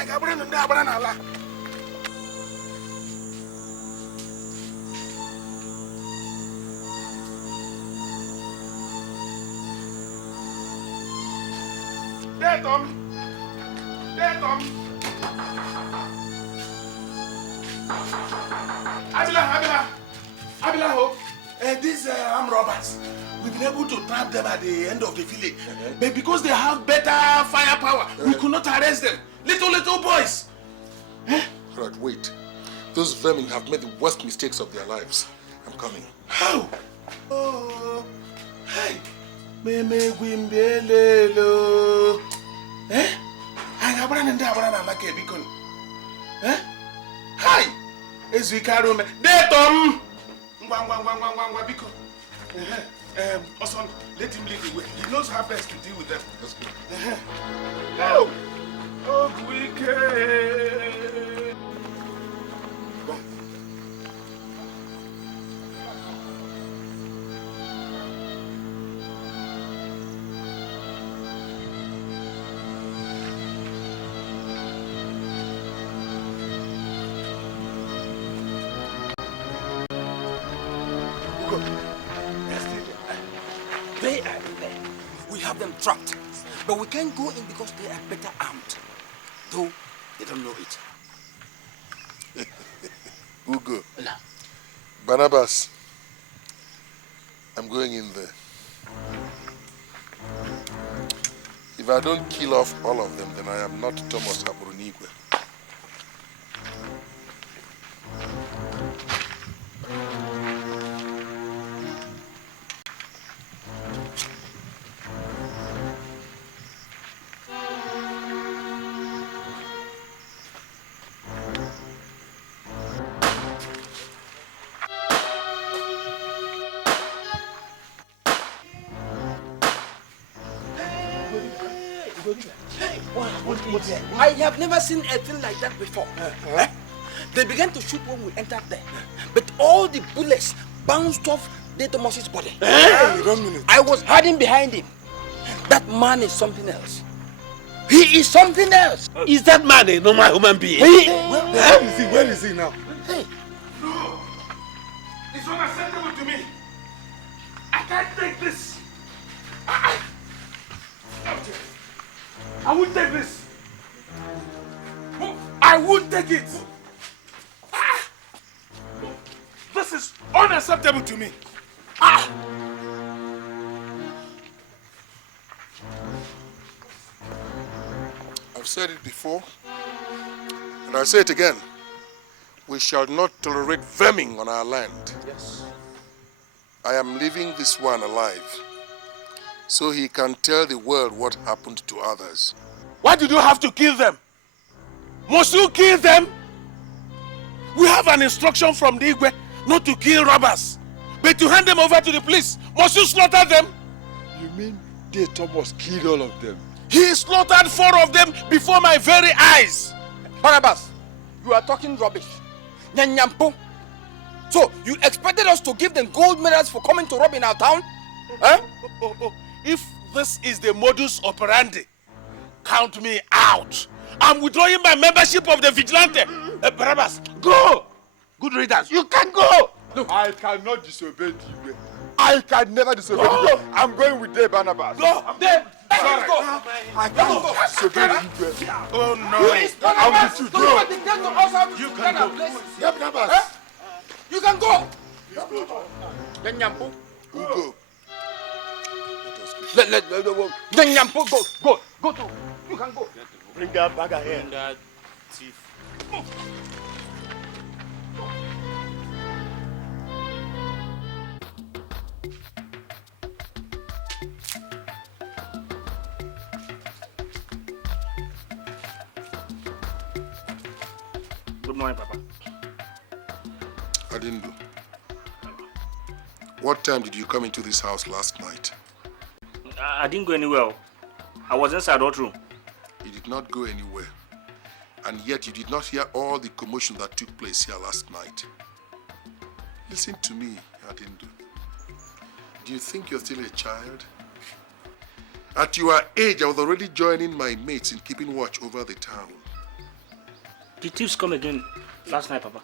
I got brand and Abranala. There, Tom. There, Tom. Abila, ho. These armed robbers, we've been able to trap them at the end of the village. But because they have better firepower, we could not arrest them. Little boys. Right, wait. Those vermin have made the worst mistakes of their lives. I'm coming. How? Oh, hey. Meme Guimbelelo. I have run and down like a beacon. Hi. As we carry me. There, Tom. Beacon. Oson, let him lead the way. He knows how best to deal with them. That's good. Oh, wicked. They are there. We have them trapped. But we can't go in because they are better armed. Though they don't know it. Ugo. Barnabas. I'm going in there. If I don't kill off all of them, then I am not Thomas Abrunigwe. I have never seen a thing like that before. They began to shoot when we entered there. But all the bullets bounced off De Thomas's body. I was hiding behind him. That man is something else. He is something else. Is that man a normal human being? Where is he now? Hey. No. It's unacceptable to me. I can't take this. I won't take this. I won't take it. This is unacceptable to me. I've said it before, and I say it again. We shall not tolerate vermin on our land. Yes. I am leaving this one alive, so he can tell the world what happened to others. Why did you have to kill them? Must you kill them? We have an instruction from the Igwe not to kill robbers, but to hand them over to the police. Must you slaughter them? You mean De Thomas killed all of them? He slaughtered 4 of them before my very eyes. Barnabas, you are talking rubbish. Nyanyampo. So, you expected us to give them gold medals for coming to rob in our town? Huh? If this is the modus operandi, count me out. I'm withdrawing my membership of the vigilante. Barnabas, go! Good readers, you can go! Look, I cannot disobey Igwe. I can never disobey Igwe. I'm going with De Barnabas. Go! Then, let's Sorry. go! I cannot disobey Igwe. Oh no! I'm with you. Go. You can go. De Barnabas. You can go! Nyanyampo. Ugo. Let Nyanyampo go. Go to. You can go. Bring that bag here. Bring that thief. Good morning, Papa. Adindu. What time did you come into this house last night? I didn't go anywhere. I was inside that room. You did not go anywhere. And yet you did not hear all the commotion that took place here last night. Listen to me, Adindu. Do you think you're still a child? At your age, I was already joining my mates in keeping watch over the town. the thieves come again last night, Papa?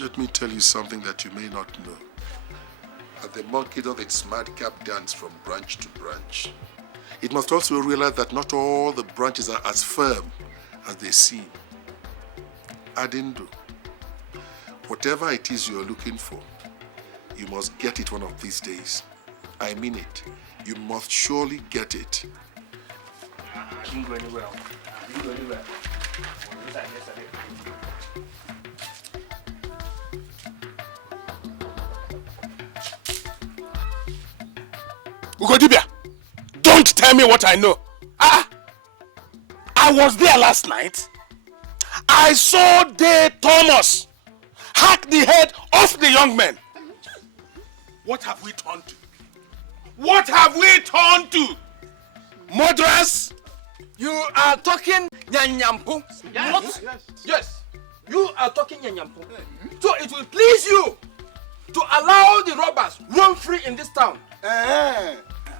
Let me tell you something that you may not know. As the monkey does its madcap dance from branch to branch, it must also realize that not all the branches are as firm as they seem. Adindu, whatever it is you're looking for, you must get it one of these days. I mean it. You must surely get it. I didn't go anywhere. I didn't go anywhere. Ugodibia, don't tell me what I know. I was there last night. I saw Thomas hack the head off the young man. What have we turned to? What have we turned to? Murderers? You are talking Nyanyampu. Yes. Yes. You are talking Nyanyampu. So it will please you to allow the robbers roam free in this town.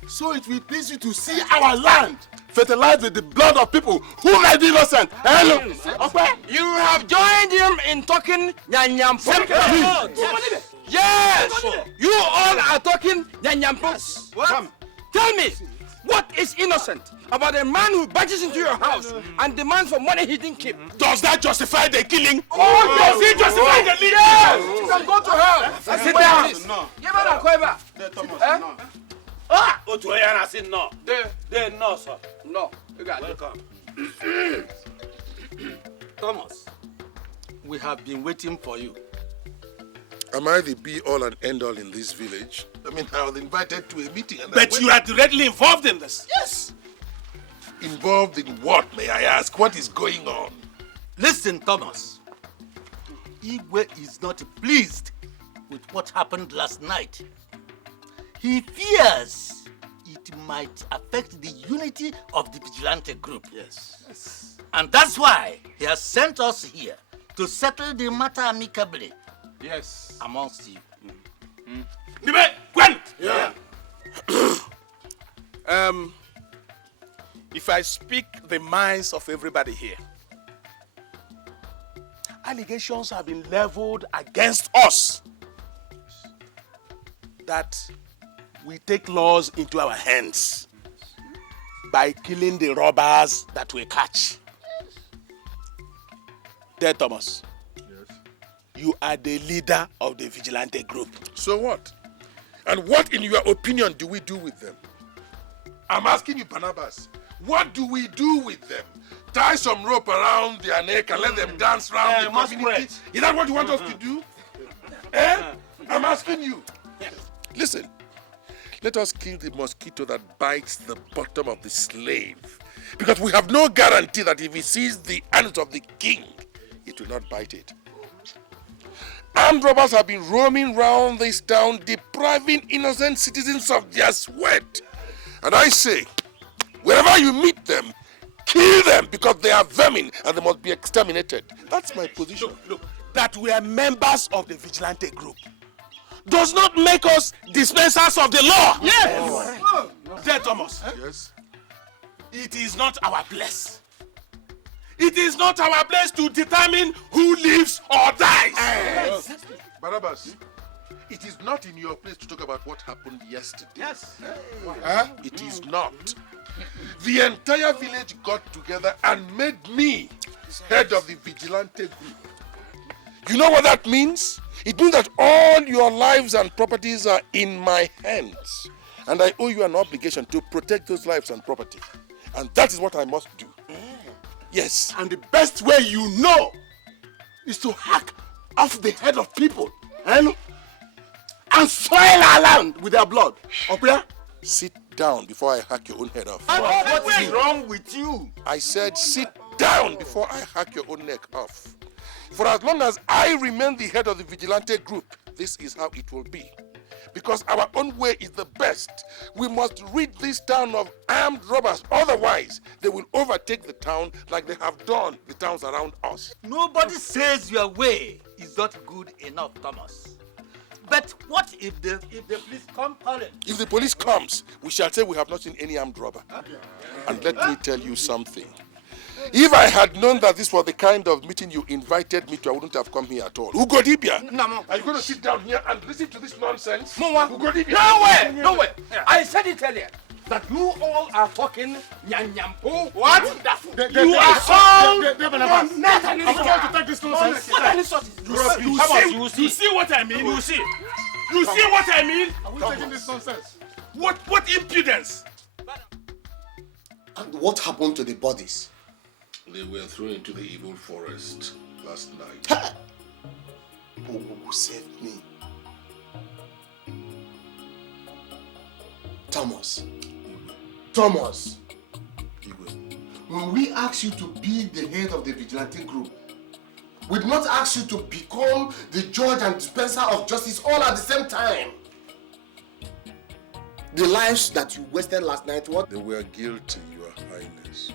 So it will please you to see our land fertilized with the blood of people who might be innocent. You have joined him in talking Nyanyampu. Yes. You all are talking Nyanyampu. What? Tell me, what is innocent about a man who barges into your house and demands for money he didn't keep? Does that justify the killing? Oh, does it justify the killing? Yes. You can go to her. Sit down. No. Give her a quiver. No. Otuayana said no. They no, sir. No. You got Welcome. Thomas, we have been waiting for you. Am I the be-all and end-all in this village? I mean, I was invited to a meeting and But you are directly involved in this. Yes. Involved in what, may I ask? What is going on? Listen, Thomas. Igwe is not pleased with what happened last night. He fears it might affect the unity of the vigilante group. Yes. And that's why he has sent us here to settle the matter amicably. Yes. Amongst you. Gwen! Yeah. If I speak the minds of everybody here, allegations have been leveled against us that we take laws into our hands by killing the robbers that we catch. There, Thomas. Yes. You are the leader of the vigilante group. So what? And what, in your opinion, do we do with them? I'm asking you, Barnabas, what do we do with them? Tie some rope around their neck and let them dance around the community? Is that what you want us to do? I'm asking you. Listen, let us kill the mosquito that bites the bottom of the slave. Because we have no guarantee that if he sees the hands of the king, it will not bite it. Armed robbers have been roaming round this town, depriving innocent citizens of their sweat. And I say, wherever you meet them, kill them because they are vermin and they must be exterminated. That's my position. Look, that we are members of the vigilante group does not make us dispensers of the law. Yes. There, Thomas. Yes? It is not our place. It is not our place to determine who lives or dies. Barabbas, it is not in your place to talk about what happened yesterday. Yes. It is not. The entire village got together and made me head of the vigilante group. You know what that means? It means that all your lives and properties are in my hands. And I owe you an obligation to protect those lives and property. And that is what I must do. Yes. And the best way you know is to hack off the head of people and soil our land with their blood. Opia? Sit down before I hack your own head off. What is wrong with you? I said sit down before I hack your own neck off. For as long as I remain the head of the vigilante group, this is how it will be. Because our own way is the best. We must rid this town of armed robbers. Otherwise, they will overtake the town like they have done the towns around us. Nobody says your way is not good enough, Thomas. But what if the police come calling? If the police comes, we shall say we have not seen any armed robber. And let me tell you something. If I had known that this was the kind of meeting you invited me to, I wouldn't have come here at all. Ugodibia, are you going to sit down here and listen to this nonsense? Ugodibia. No way. I said it earlier that you all are fucking nyanyampo. What? You are so. I'm going to take this nonsense. You see what I mean? You see what I mean? Are we taking this nonsense? What impudence? And what happened to the bodies? They were thrown into the evil forest last night. Who saved me? Thomas. When we asked you to be the head of the vigilante group, we did not ask you to become the judge and dispenser of justice all at the same time. The lives that you wasted last night, what? They were guilty, Your Highness.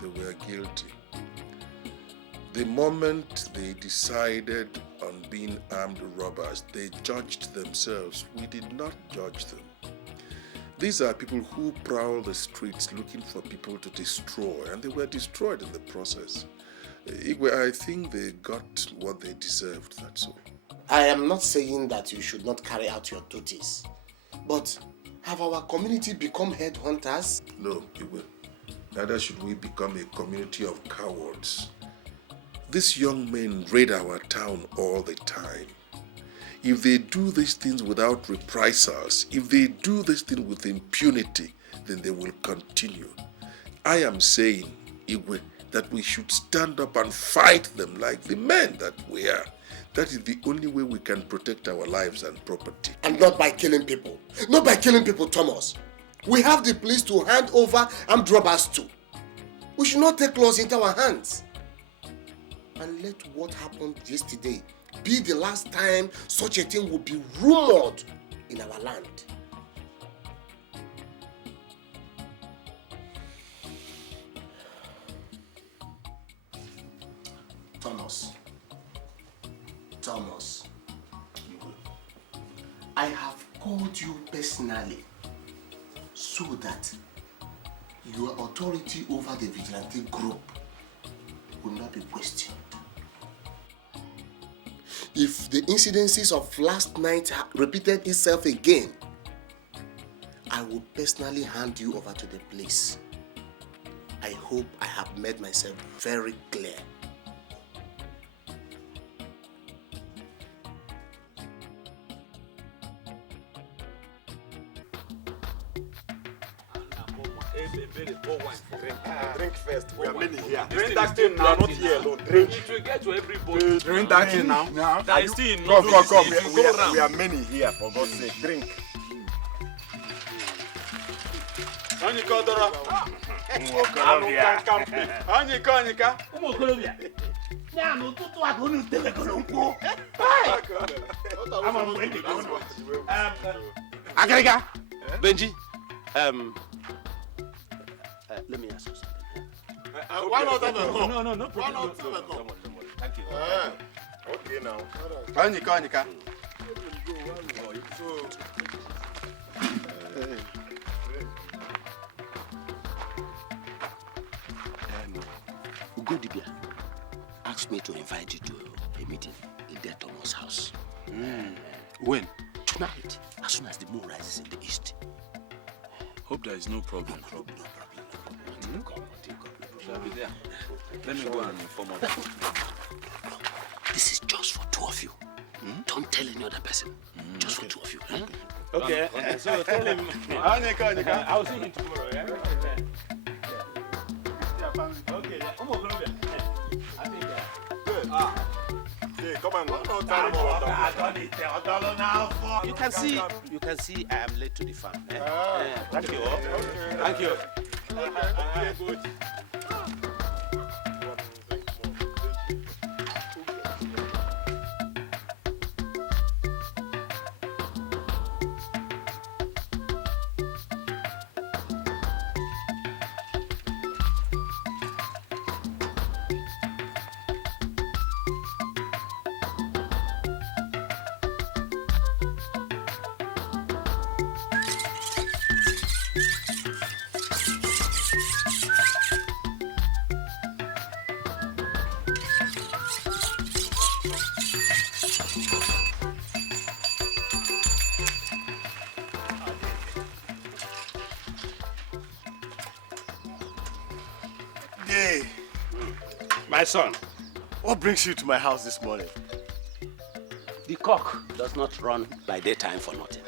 They were guilty. The moment they decided on being armed robbers, they judged themselves. We did not judge them. These are people who prowl the streets looking for people to destroy, and they were destroyed in the process. Igwe, I think they got what they deserved, that's all. I am not saying that you should not carry out your duties, but have our community become headhunters? No, Igwe. Neither should we become a community of cowards. These young men raid our town all the time. If they do these things without reprisals, if they do this thing with impunity, then they will continue. I am saying, Igwe, that we should stand up and fight them like the men that we are. That is the only way we can protect our lives and property. And not by killing people. Not by killing people, Thomas. We have the police to hand over armed robbers to. We should not take laws into our hands. And let what happened yesterday be the last time such a thing will be rumored in our land. Thomas, I have called you personally so that your authority over the vigilante group will not be questioned. If the incidences of last night repeated itself again, I will personally hand you over to the police. I hope I have made myself very clear. Drink first. We are many here. Drink that thing now, not here alone. Drink. It will get to everybody. Drink that thing now. That is still Come. We are many here, for God's sake. Drink. Agariga, Benji, Let me ask you something. Why not have a No problem. Why not Don't worry. Thank you. Okay now. Anyika. Ugodibia asked me to invite you to a meeting in their Thomas' house. When? Tonight, as soon as the moon rises in the east. Hope there is no problem. No problem. Shall be there. Let me go and inform her. This is just for two of you. Don't tell any other person. Just for two of you. Okay. So tell him. Anyika. I'll see him tomorrow. Yeah. Okay. I think Good. Okay, come on. You can see I am late to the farm. Thank you. Thank you. Okay, good. My son, what brings you to my house this morning? The cock does not run by daytime for nothing.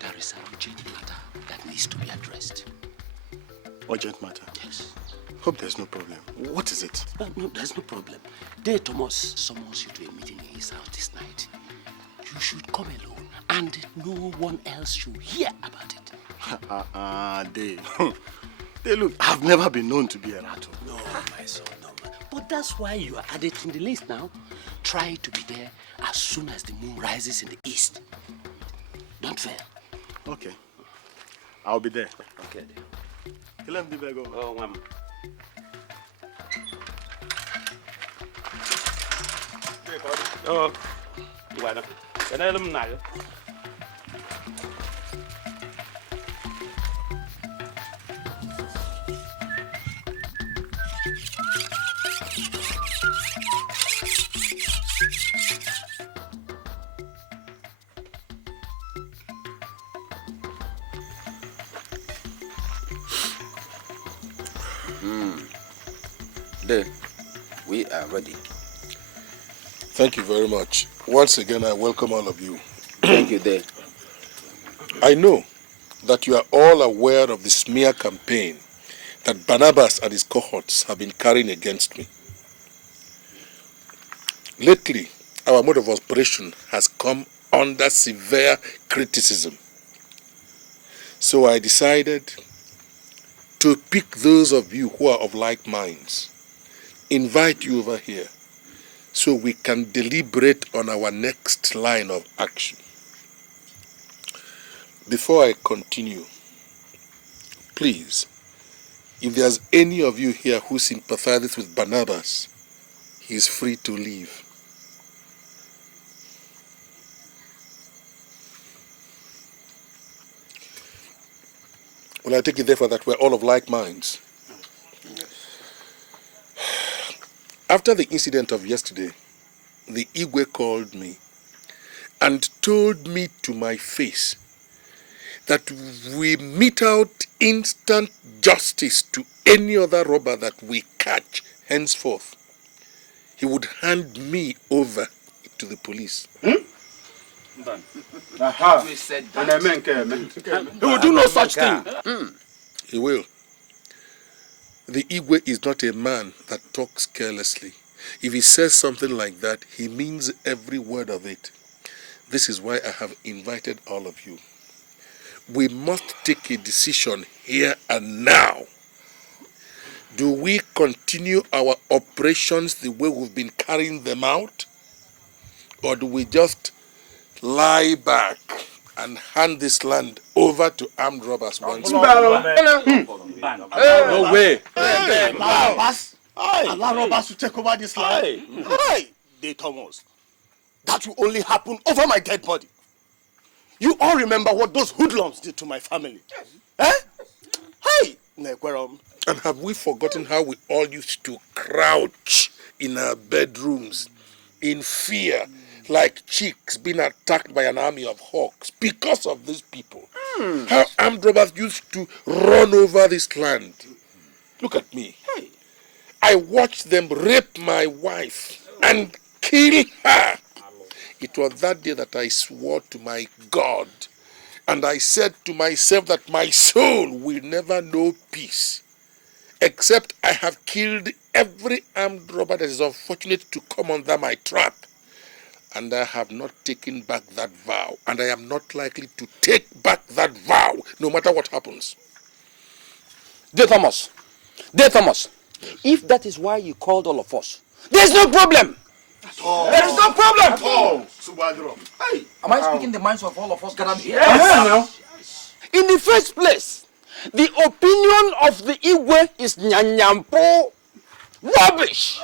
There is an urgent matter that needs to be addressed. Urgent matter? Yes. Hope there's no problem. What is it? No, there's no problem. Thomas summons you to a meeting in his house this night. You should come alone, and no one else should hear about it. They look, I've never been known to be a rattle. No, my son, no. But that's why you are added in the list now. Try to be there as soon as the moon rises in the east. Don't fail. Okay. I'll be there. Okay, Let me go. Oh, ma'am. Oh, bueno. Tenemos un nayo. We are ready. Thank you very much. Once again, I welcome all of you. Thank you, Dave. I know that you are all aware of the smear campaign that Barnabas and his cohorts have been carrying against me. Lately, our mode of operation has come under severe criticism. So I decided to pick those of you who are of like minds, invite you over here, so we can deliberate on our next line of action. Before I continue, please, if there's any of you here who sympathizes with Barnabas, he is free to leave. Well, I take it therefore that we're all of like minds. After the incident of yesterday, the Igwe called me and told me to my face that we mete out instant justice to any other robber that we catch henceforth. He would hand me over to the police. Aha. We said that. He will do no such thing. He will. The Igwe is not a man that talks carelessly. If he says something like that, he means every word of it. This is why I have invited all of you. We must take a decision here and now. Do we continue our operations the way we've been carrying them out? Or do we just lie back and hand this land over to armed robbers once more? No way. Allow robbers to take over this land. They Thomas. That will only happen over my dead body. You all remember what those hoodlums did to my family. Eh? Hey! And have we forgotten how we all used to crouch in our bedrooms in fear, like chicks being attacked by an army of hawks because of these people? How armed robbers used to run over this land. Look at me. Hey. I watched them rape my wife and kill her. It was that day that I swore to my God, and I said to myself that my soul will never know peace, except I have killed every armed robber that is unfortunate to come under my trap. And I have not taken back that vow, and I am not likely to take back that vow, no matter what happens. Dear Thomas, if that is why you called all of us, there's no problem. There is no problem. Hey. Am I speaking the minds of all of us gathered here? Yes. In the first place, the opinion of the Igwe is nyanyampo, rubbish,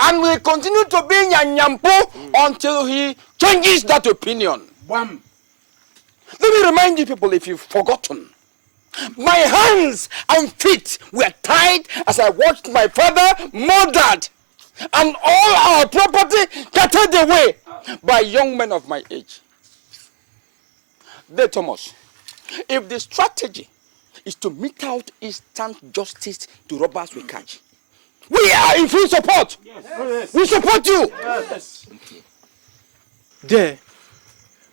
and will continue to be nyanyampo until he changes that opinion. Let me remind you people, if you've forgotten, my hands and feet were tied as I watched my father murdered and all our property carted away by young men of my age. There, Thomas, if the strategy is to mete out instant justice to robbers we catch, We are in full support. Yes. We support you. Yes. There,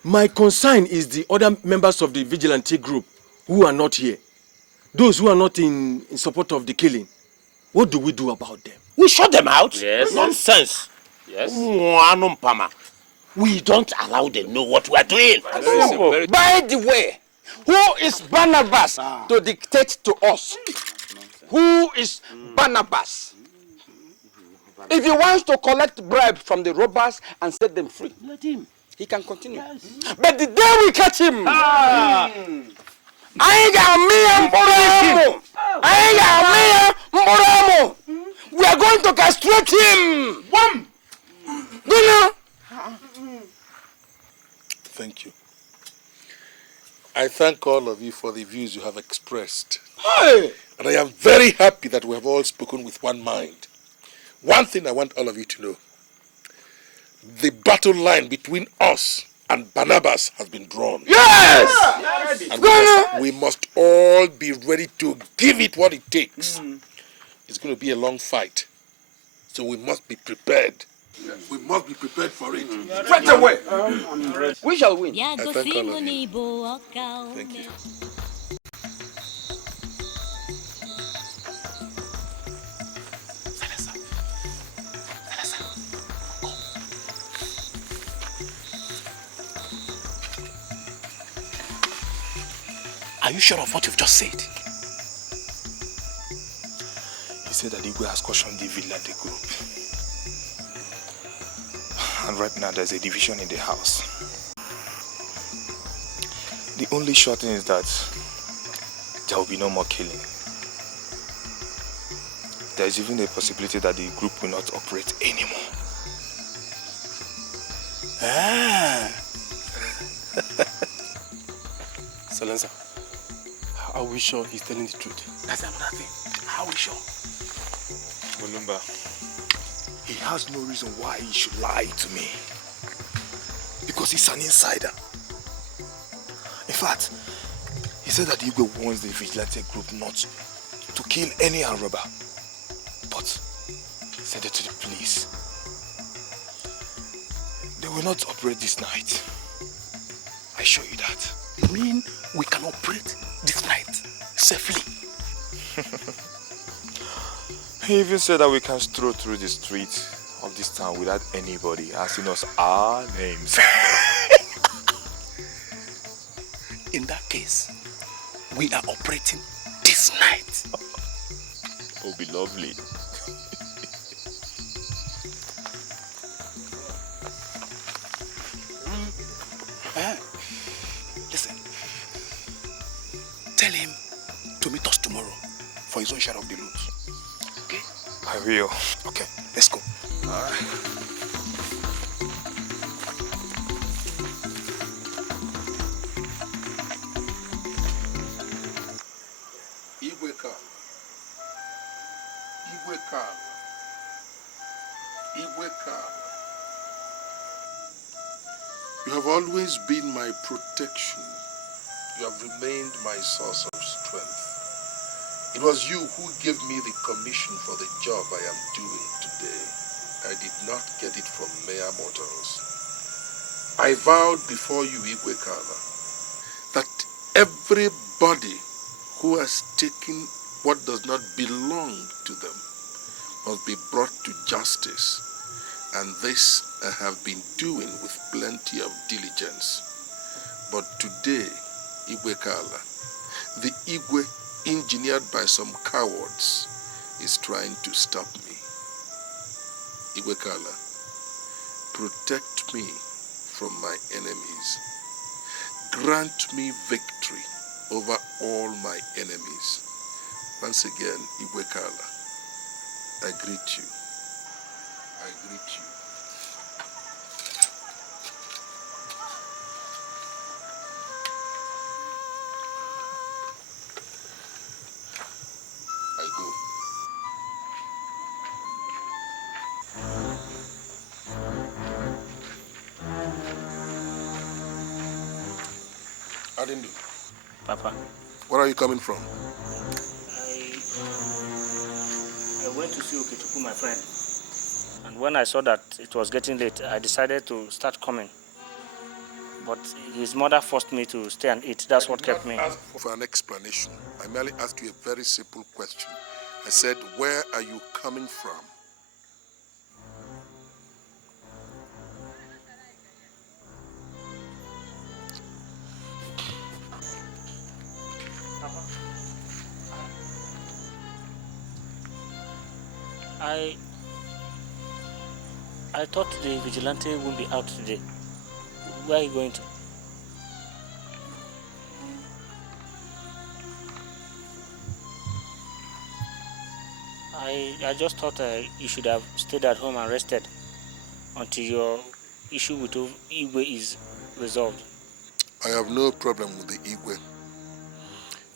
my concern is the other members of the vigilante group who are not here. Those who are not in support of the killing. What do we do about them? We shut them out? Yes. Nonsense. Yes. We don't allow them know what we are doing. By the way, who is Barnabas to dictate to us? Who is Barnabas? If he wants to collect bribe from the robbers and set them free, Let him. he can continue. But the day we catch him, we are going to castrate him. Thank you. I thank all of you for the views you have expressed. And I am very happy that we have all spoken with one mind. One thing I want all of you to know. The battle line between us and Barnabas has been drawn. Yes! And we must all be ready to give it what it takes. It's going to be a long fight. So we must be prepared. We must be prepared for it. Right away. We shall win. I thank all of you. Thank you. Are you sure of what you've just said? He said that Igwe has cautioned the vigilante group. And right now there's a division in the house. The only sure thing is that there will be no more killing. There is even a possibility that the group will not operate anymore. Excellenza, are we sure he's telling the truth? That's another thing. How are we sure? Mulumba, he has no reason why he should lie to me. Because he's an insider. In fact, he said that Igwe wants the vigilante group not to kill any armed robber, but send it to the police. They will not operate this night. I assure you that. You mean we can operate this night safely? He even said that we can stroll through the streets of this town without anybody asking us our names. In that case, we are operating this night. It will be lovely. Listen, tell him to meet us tomorrow for his own share of the loot. Okay? I will. Okay, let's go. You have always been my protection. You have remained my source of strength. It was you who gave me the commission for the job I am doing today. I did not get it from mere mortals. I vowed before you, Igwekala, that everybody who has taken what does not belong to them must be brought to justice. And this I have been doing with plenty of diligence. But today, Igwekala, the Igwe engineered by some cowards, is trying to stop me. Igwekala, protect me from my enemies. Grant me victory over all my enemies. Once again, Igwekala, I greet you. I greet you. I go. Adindu. Papa, Where are you coming from? I went went to see Okechukwu, my friend. And when I saw that it was getting late, I decided to start coming. But his mother forced me to stay and eat. That's what kept me. I did not ask for an explanation. I merely asked you a very simple question. I said, where are you coming from? I thought the vigilante would be out today. Where are you going to? I just thought you should have stayed at home and rested until your issue with Igwe is resolved. I have no problem with the Igwe.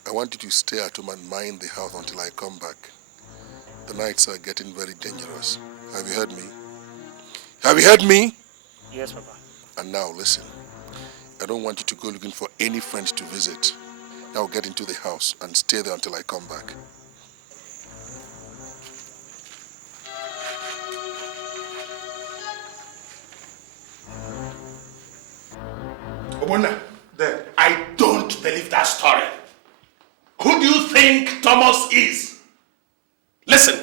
I want you to stay at home and mind the house until I come back. The nights are getting very dangerous. Have you heard me? Have you heard me? Yes, Papa. And now listen. I don't want you to go looking for any friends to visit. Now get into the house and stay there until I come back. Obuna, I don't believe that story. Who do you think Thomas is? Listen,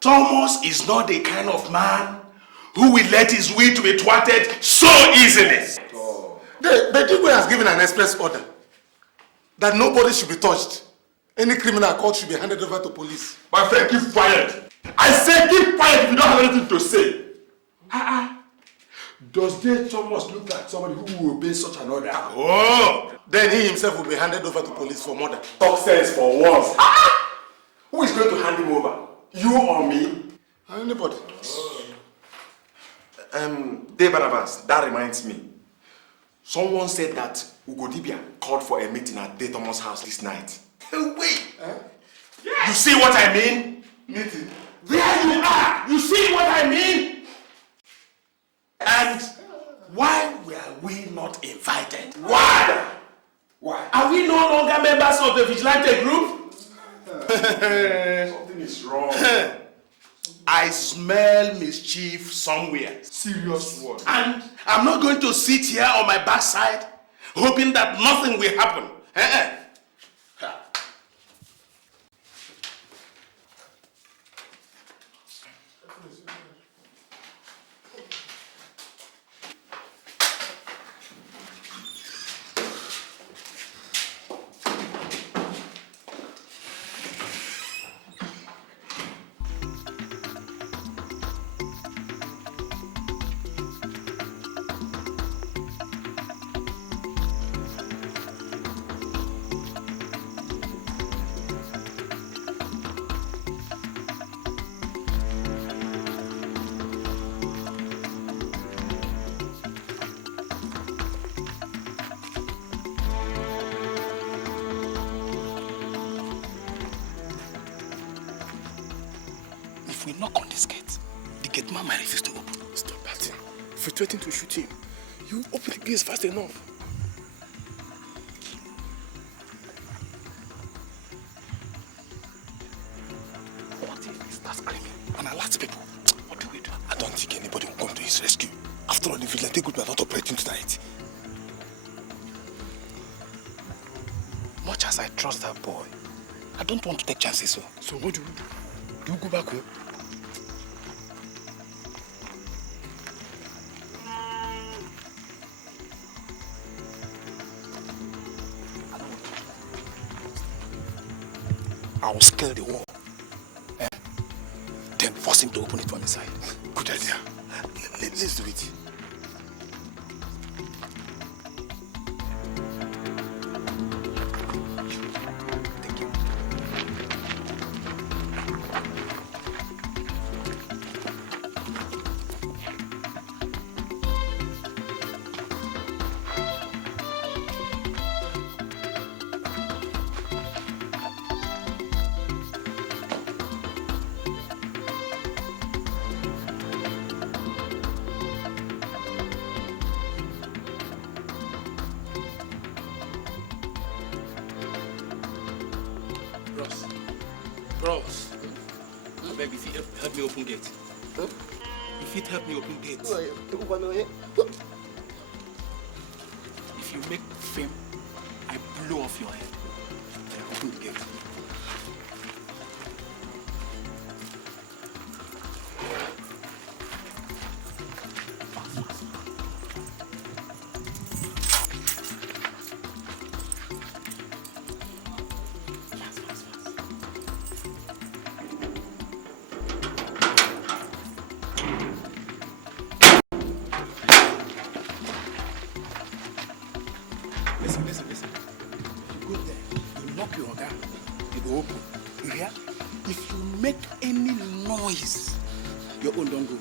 Thomas is not the kind of man who will let his will to be thwarted so easily. The Igwe has given an express order that nobody should be touched. Any criminal caught should be handed over to police. My friend, keep quiet. I say keep quiet if you don't have anything to say. Does Thomas look like somebody who will obey such an order? Oh! Then he himself will be handed over to police for murder. Talk sense for once. Who is going to hand him over? You or me? Anybody. Dave Barnabas, that reminds me. Someone said that Ugodibia called for a meeting at Dave Thomas' house this night. Wait! You see what I mean? Meeting. There you are! You see what I mean? And why were we not invited? Why? Are we no longer members of the vigilante group? Something is wrong. I smell mischief somewhere. Serious one. And I'm not going to sit here on my backside hoping that nothing will happen. If we knock on this gate, the gate man might refuse to open. Stop that. If we threaten to shoot him, you open the gates fast enough. What if he starts screaming and alerts people? What do we do? I don't think anybody will come to his rescue. After all, the vigilante group are not operating tonight. Much as I trust that boy, I don't want to take chances. So what do we do? Do you go back home? I will scale the wall. Then force him to open it from inside. Good idea. Let's do it. Thank you. Bros, I beg if you help me open gate. Huh? If it help me open gate. If you make fame, I blow off your head. I open the gate. Listen. You go there, you knock your organ, it will open. You hear? If you make any noise, your own don't go.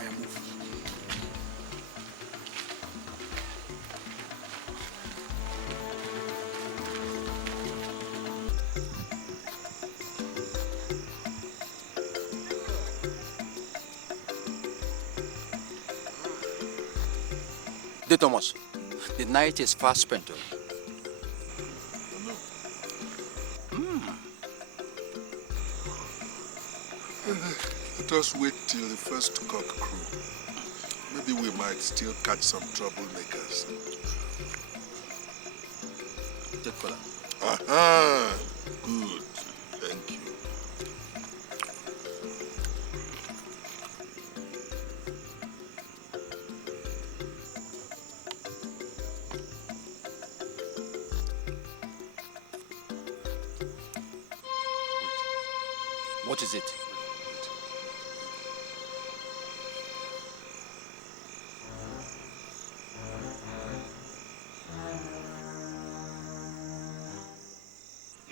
I move. De Thomas, the night is fast spent. Let us wait till the first cock crow. Maybe we might still catch some troublemakers. Take color. Aha! Good. Thank you. What is it?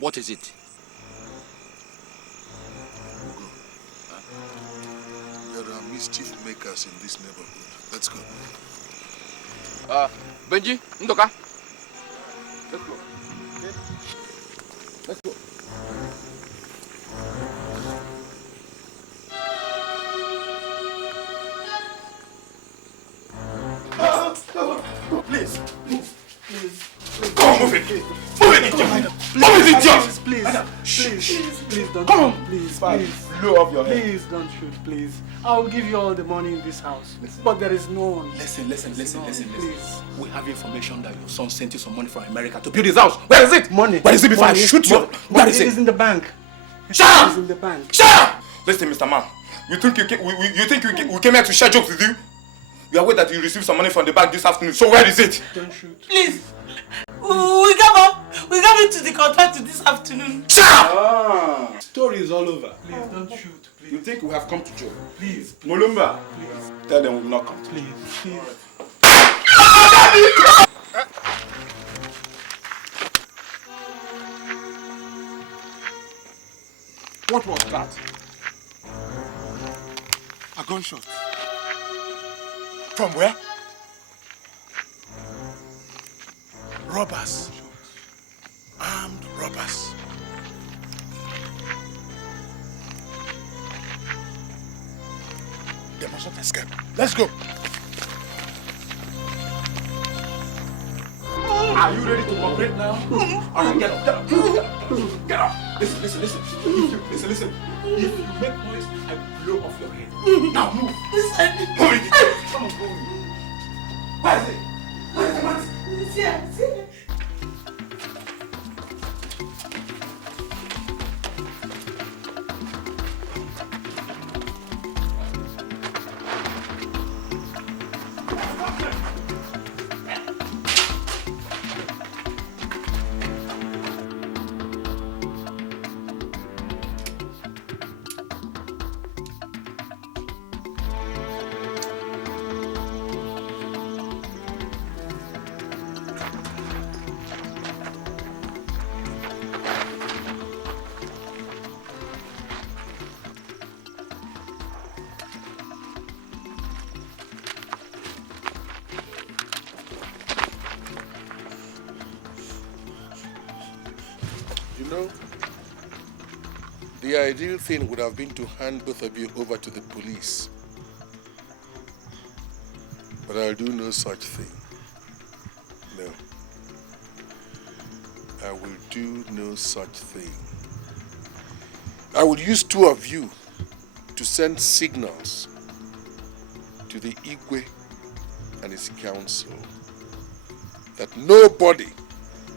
What is it? Ugo. There are mischief makers in this neighborhood. Let's go. Benji, Ndoka. Let's go. Okay. Let's go. Please. Come on, move it. Move it, idiot. Move it, idiot. Please don't Come shoot. on. Please, Blow off your head. please don't shoot, please. I'll give you all the money in this house. But there is no one. Listen. Please. We have information that your son sent you some money from America to build his house. Where is it? Money. Where is it before I Money. shoot you? Where is It is it? in the bank. Shut up! It is in the bank. Shut up! Listen, Mr. Man. You think we came here to share jokes with you? You are aware that you received some money from the bank this afternoon. So where is it? Don't shoot. Please. We come into the contract this afternoon. Shut up! Story is all over. Please don't shoot. Please. You think we have come to joke? Please. Mulumba, Please. tell them we will not come. Please. What was that? A gunshot. From where? Robbers. Armed robbers. They must not escape. Let's go. Are you ready to cooperate now? Alright, get up. Get up. Listen. Listen. If you make noise, I blow off your head. Now move. Move it. Come on, go. Where is it? It's here. You know, the ideal thing would have been to hand both of you over to the police. But I'll do no such thing. No. I will do no such thing. I will use 2 of you to send signals to the Igwe and his council that nobody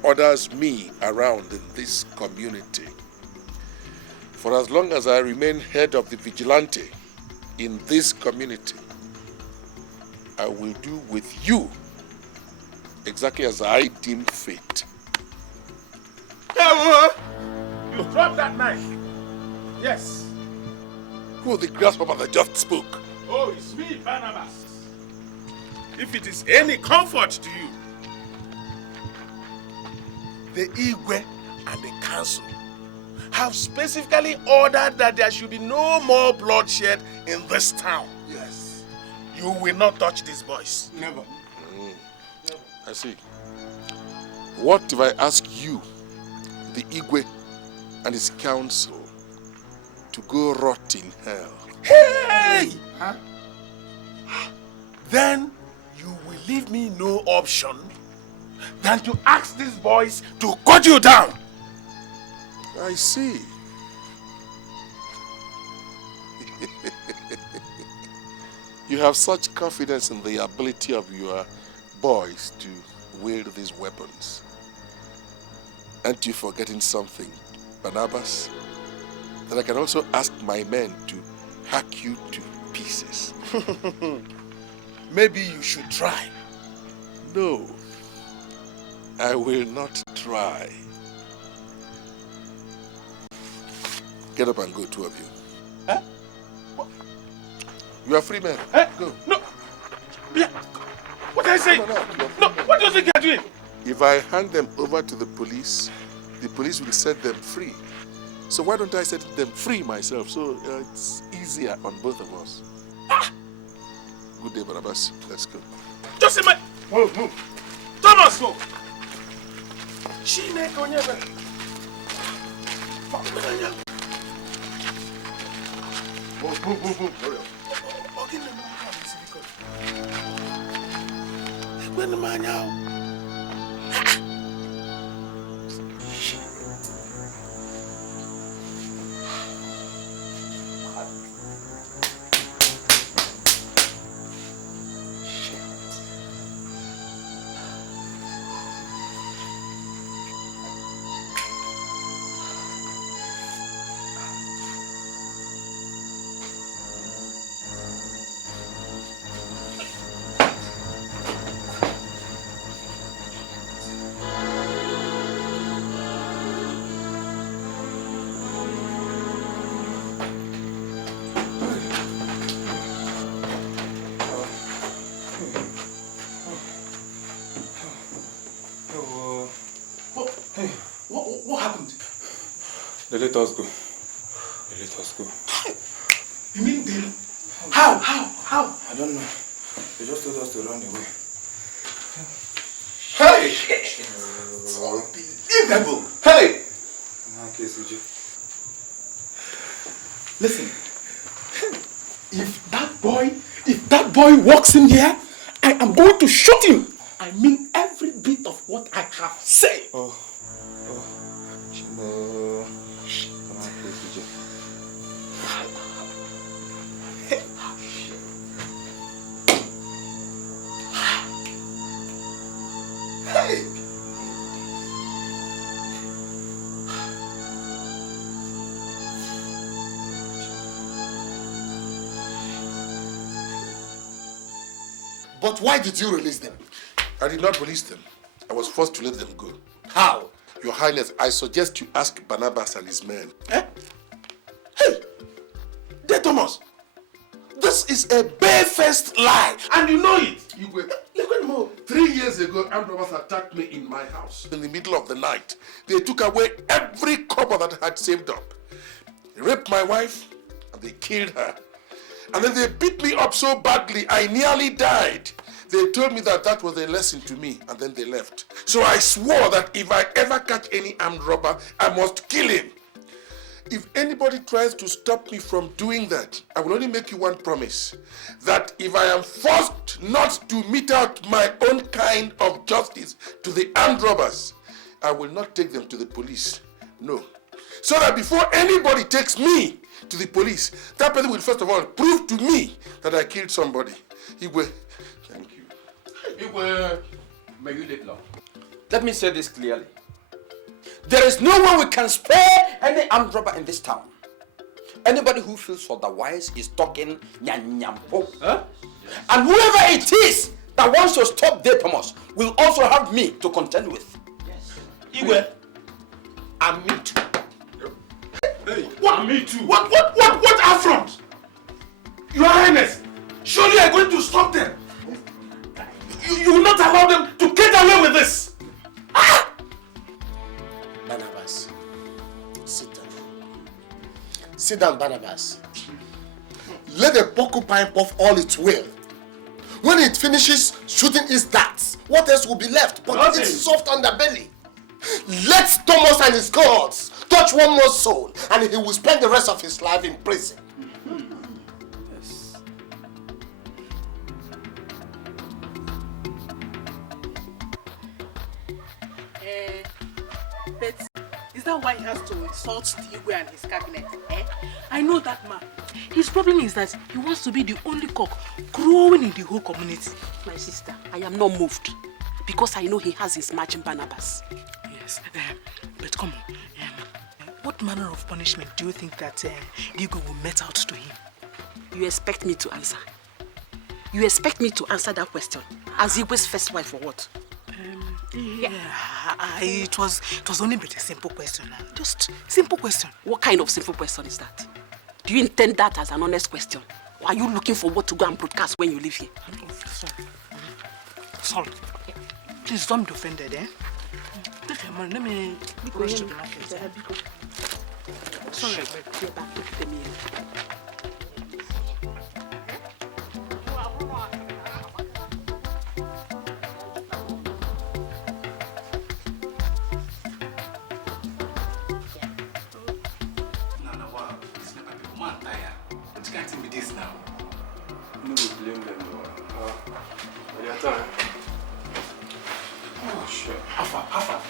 orders me around in this community. For as long as I remain head of the vigilante in this community, I will do with you exactly as I deem fit. You dropped that knife. Yes. Who the grasshopper that just spoke? Oh, it's me, Barnabas. If it is any comfort to you, the Igwe and the council have specifically ordered that there should be no more bloodshed in this town. Yes. You will not touch these boys. Never. I see. What if I ask you, the Igwe and his council, to go rot in hell? Hey! Huh? Then you will leave me no option than to ask these boys to cut you down. I see. You have such confidence in the ability of your boys to wield these weapons. Aren't you forgetting something, Barnabas? That I can also ask my men to hack you to pieces. Maybe you should try. No, I will not try. Get up and go, 2 of you. Huh? You are free men. Go. No. Yeah. What I say? No, what do you think you're doing? If I hand them over to the police will set them free. So why don't I set them free myself? So it's easier on both of us. Ah. Good day, Barnabas. Let's go. Just in my... Move. Thomas, go. Chineke onyebe. Move. Hurry up. When the man now. What happened? They let us go. You mean they... How? I don't know. They just told us to run away. Hey! It's unbelievable! Hey! Listen, if that boy walks in here, I am going to shoot him. I mean every bit of what I have said. Oh. Chimo. Come on, please, Vijay. Hey! But why did you release them? I did not release them. I was forced to let them go. How? Your Highness, I suggest you ask Barnabas and his men. Eh? Hey! Dear Thomas, this is a barefaced lie, and you know it. You were... 3 years ago, armed robbers attacked me in my house. In the middle of the night, they took away every copper that I had saved up. They raped my wife, and they killed her. And then they beat me up so badly, I nearly died. They told me that that was a lesson to me, and then they left. So I swore that if I ever catch any armed robber, I must kill him. If anybody tries to stop me from doing that, I will only make you one promise. That if I am forced not to mete out my own kind of justice to the armed robbers, I will not take them to the police. No. So that before anybody takes me to the police, that person will first of all prove to me that I killed somebody. Igwe, thank you. Igwe, may you live long. Let me say this clearly. There is no way we can spare any armed robber in this town. Anybody who feels otherwise is talking nyanyampo. Huh? And whoever it is that wants to stop De Thomas will also have me to contend with. Yes. Igwe, and me too. Hey, what? And me too. What affront? Your Highness, surely you are going to stop them. You will not allow them to get away with this. Ah! Barnabas, sit down. Sit down, Barnabas. Let the porcupine puff all its will. When it finishes shooting its darts, what else will be left but its soft underbelly? Let Thomas and his cohorts touch one more soul, and he will spend the rest of his life in prison. But is that why he has to insult the Igwe and his cabinet? I know that man. His problem is that he wants to be the only cock growing in the whole community. My sister, I am not moved because I know he has his matching Barnabas. Yes, but come on. What manner of punishment do you think that Igwe will met out to him? You expect me to answer? You expect me to answer that question as Igwe's first wife or what? Yeah, it was only but a simple question. Just simple question. What kind of simple question is that? Do you intend that as an honest question? Or are you looking for what to go and broadcast when you leave here? Sorry. Please don't be offended, eh? Take your money. Let me rush to the market. Sorry. Get back to the meal.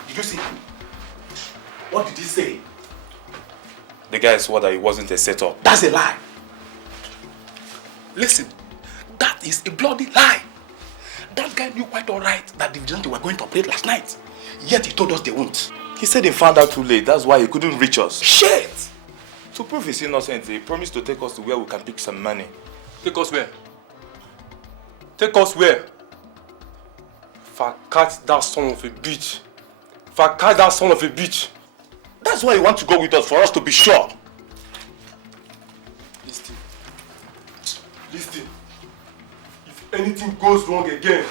Did you see? What did he say? The guy swore that it wasn't a setup. That's a lie. Listen, that is a bloody lie. That guy knew quite all right that the vigilante were going to operate last night. Yet he told us they won't. He said he found out too late. That's why he couldn't reach us. Shit! To prove his innocence, he promised to take us to where we can pick some money. Take us where? Take us where? Catch that son of a bitch. Catch that son of a bitch. That's why you want to go with us, for us to be sure. Listen. If anything goes wrong again,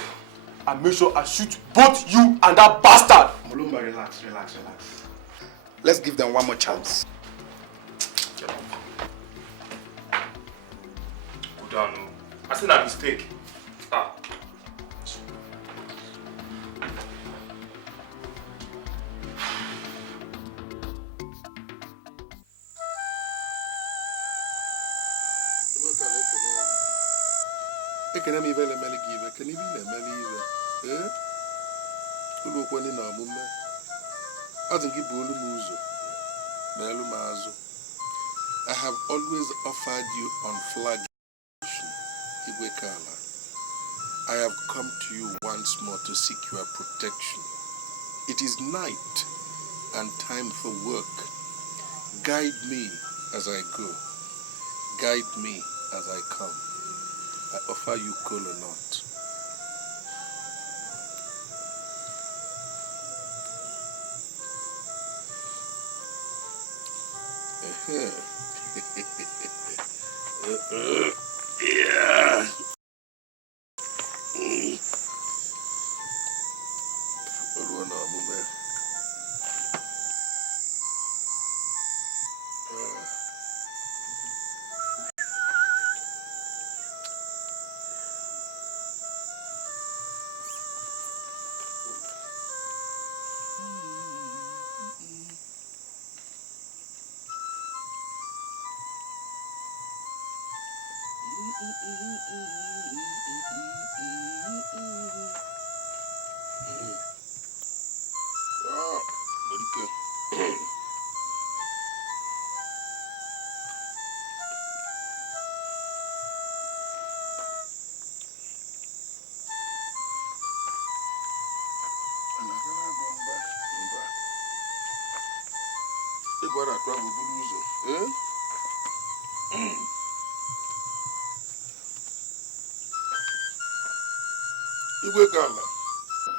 I make sure I shoot both you and that bastard. Mulumba, relax. Let's give them one more chance. Good on. I said a mistake. Ekene mi vele mele give, ekene mi le mele ive. Ulu kwani na mume. Azingi bolu muzo. Melu mazo. I have always offered you unflagging, Igwekala. I have come to you once more to seek your protection. It is night and time for work. Guide me as I go. Guide me as I come. I offer you cola nut. Yeah.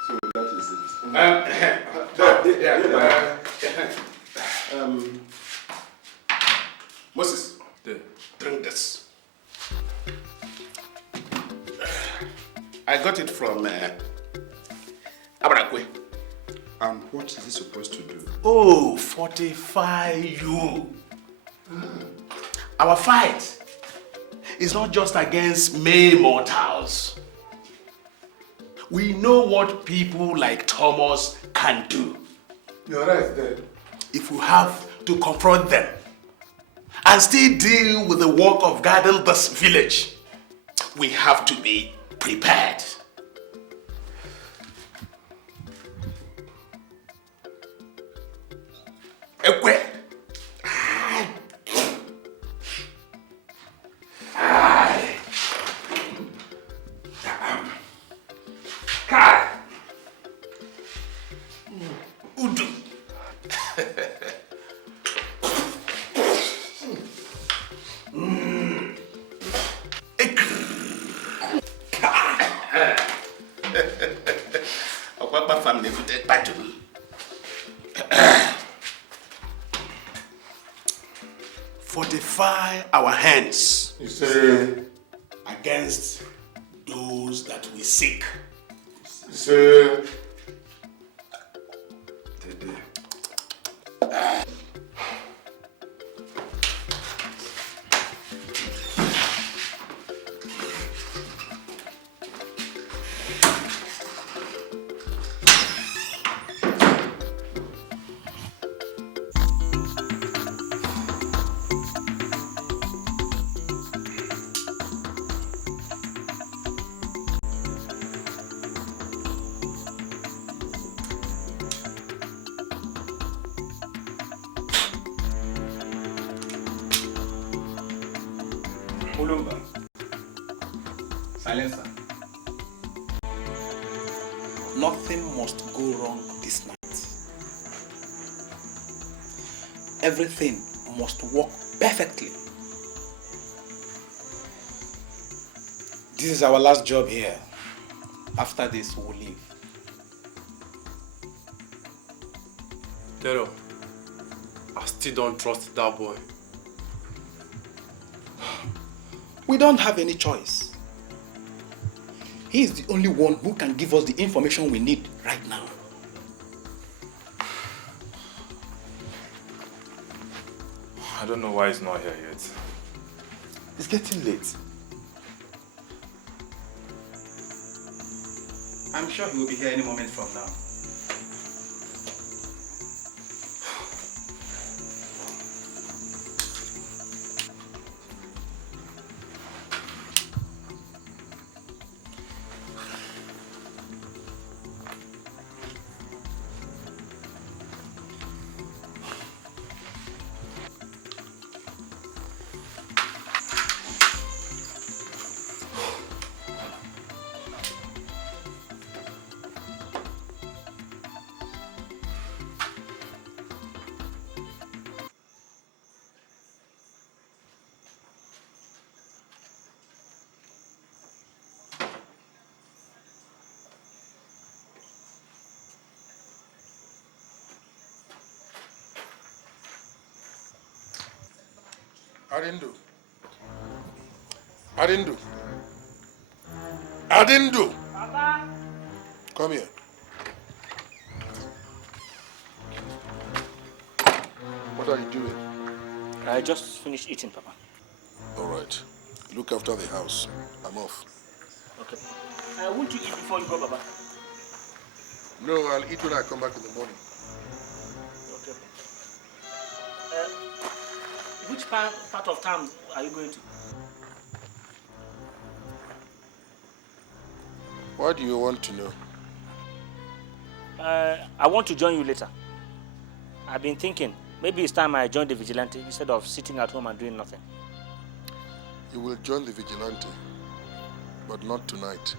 So that is it. Moses, drink this. I got it from Abrakwe. And what is he supposed to do? Oh, fortify you. Our fight is not just against mere mortals. We know what people like Thomas can do. You're right there. If we have to confront them and still deal with the work of guarding this village, we have to be prepared. Ekwe. Kai. Udu. Okwakpa family with a battle. Fortify our hands. You say against those that we seek. You say Mulumba. Silencer. Nothing must go wrong this night. Everything must work perfectly. This is our last job here. After this, we'll leave. Tero, I still don't trust that boy. We don't have any choice. He is the only one who can give us the information we need right now. I don't know why he's not here yet. It's getting late. I'm sure he will be here any moment from now. Adindu. Papa. Come here. What are you doing? I just finished eating, Papa. All right. Look after the house. I'm off. Okay. Won't you eat before you go, Papa? No, I'll eat when I come back in the morning. Okay. Which part of town are you going to? Why do you want to know? I want to join you later. I've been thinking, maybe it's time I join the vigilante instead of sitting at home and doing nothing. You will join the vigilante, but not tonight.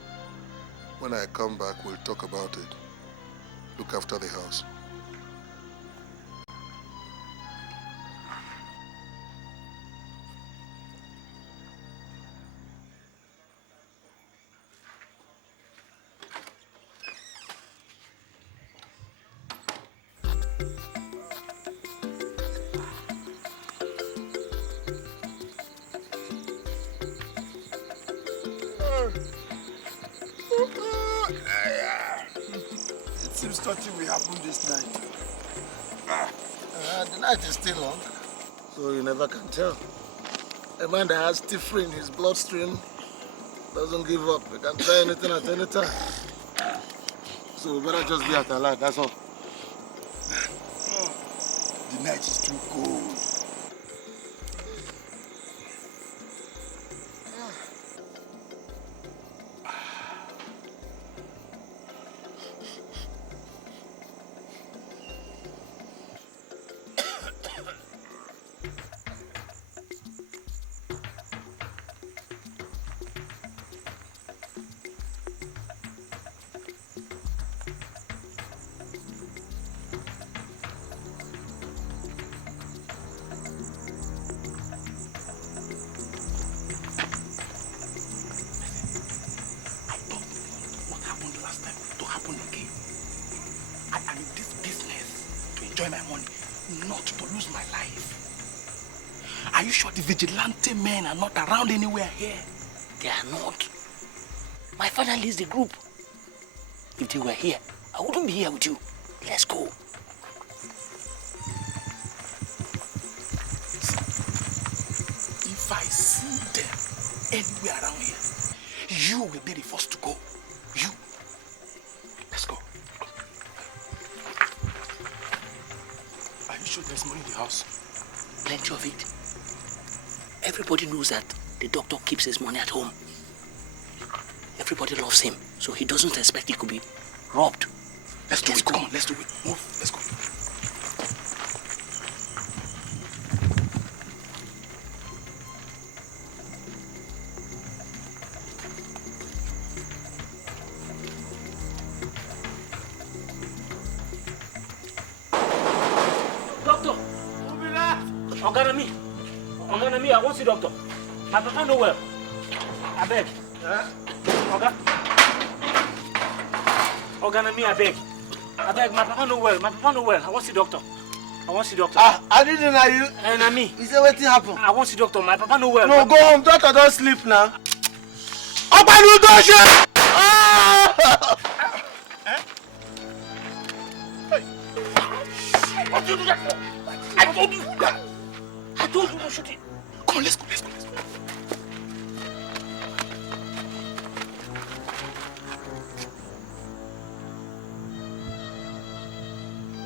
When I come back, we'll talk about it. look after the house. It seems something will happen this night. The night is still long, so you never can tell. A man that has Tifri in his bloodstream doesn't give up. He can try anything at any time. So we better just be at alert, that's all. The night is too cold. Vigilante men are not around anywhere here. They are not. My father leads the group. If they were here, I wouldn't be here with you. Let's go. If I see them anywhere around here, you will be the first to go. You. Let's go. Are you sure there's money in the house? Plenty of it. Everybody knows that the doctor keeps his money at home. Everybody loves him, so he doesn't expect he could be robbed. Let's do it. Come on, let's do it. Move. Let's go. Doctor! Oganami, I want to see doctor. My papa no well. I beg. Oga. Oganami, I beg. I beg, my papa no well. My papa no well. I want to see doctor. I want to see doctor. I didn't know you. Nami. He said, what happened? I want to see doctor. My papa no well. No, go home. Doctor don't sleep now. What did you do that for? I told you that. I told you to shoot it. Come on, let's go.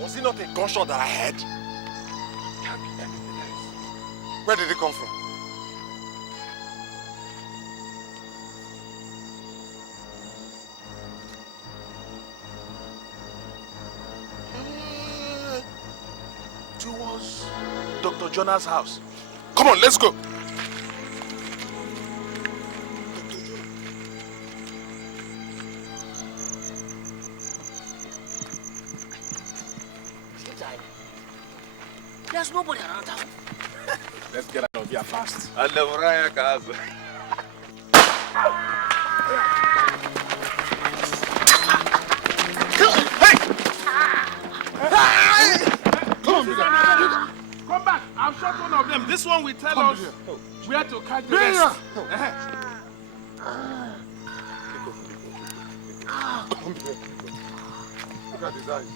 Was it not a gunshot that I heard? Where did it come from? Towards Dr. Jonah's house. Come on, let's go. There's nobody around town. Let's get out of here fast. Come back. I've shot one of them. This one will tell us where to catch the rest. Look at his eyes.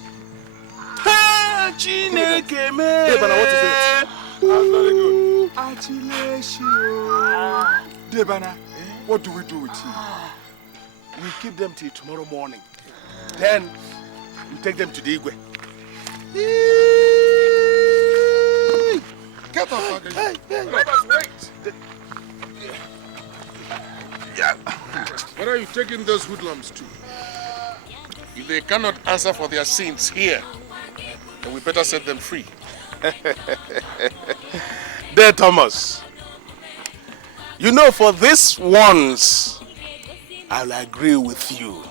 Chineke me. Hey, Bana, what is it? That's very good. Debana, what do we do with him? We keep them till tomorrow morning. Then we take them to the Igwe. Get up, Hey, let us wait. Yeah. Where are you taking those hoodlums to? If they cannot answer for their sins here, then we better set them free. There, Thomas. You know, for this once, I'll agree with you.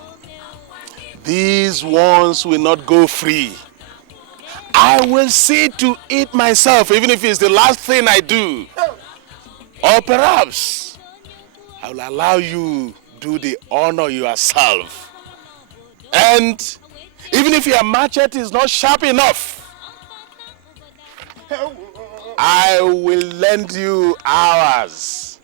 these ones will not go free. I will see to it myself, even if it's the last thing I do. Or perhaps I will allow you do the honor yourself. And even if your machete is not sharp enough, I will lend you ours.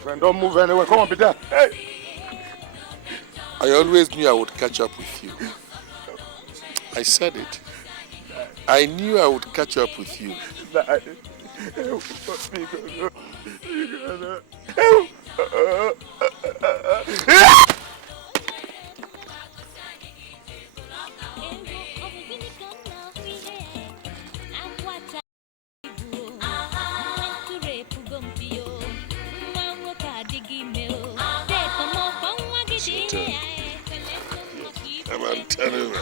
Friend, don't move anywhere. Come on, Peter. Hey. I always knew I would catch up with you. I said it. I knew I would catch up with you. Come on, tell me.